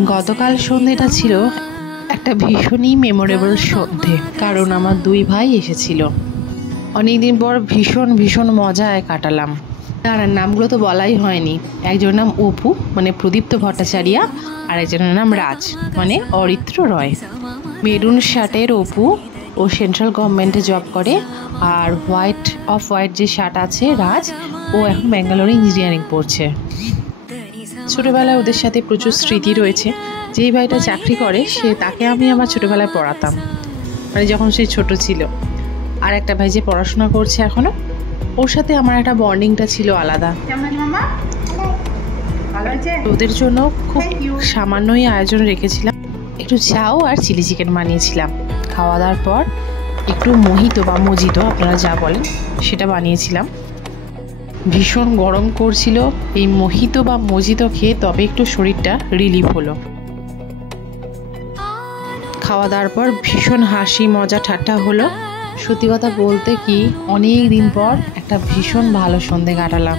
গতকাল সন্ধ্যেটা ছিল একটা ভীষণই মেমোরেবল সন্ধে, কারণ আমার দুই ভাই এসেছিল। অনেকদিন পর ভীষণ ভীষণ মজায় কাটালাম। আর নামগুলো তো বলাই হয়নি। একজনের নাম অপু মানে প্রদীপ্ত ভট্টাচার্য, আর একজনের নাম রাজ মানে অরিত্র রয়। মেরুন শার্টের অপু, ও সেন্ট্রাল গভর্নমেন্টে জব করে। আর হোয়াইট যে শার্ট আছে রাজ, ও এখন ব্যাঙ্গালোরে ইঞ্জিনিয়ারিং পড়ছে। ছোটোবেলায় ওদের সাথে প্রচুর স্মৃতি রয়েছে। যেই ভাইটা চাকরি করে তাকে আমি আমার ছোটোবেলায় পড়াতাম, মানে যখন সে ছোট ছিল। আর একটা ভাই যে পড়াশোনা করছে এখনো, ওর সাথে আমার একটা বন্ডিংটা ছিল আলাদা। ওদের জন্য খুব সামান্যই আয়োজন রেখেছিলাম, একটু চাও আর চিলি চিকেন বানিয়েছিলাম। খাওয়া দাওয়ার পর একটু মোহিতো বা মজিতো আপনারা যা বলেন সেটা বানিয়েছিলাম। ভীষণ গরম করছিল, এই মোহিতো বা মজিতো খেয়ে তবে একটু শরীরটা রিলিফ হলো। খাওয়া দাওয়ার পর ভীষণ হাসি মজা ঠাট্টা হলো। সত্যি কথা বলতে কি, অনেক দিন পর একটা ভীষণ ভালো সন্ধে কাটালাম।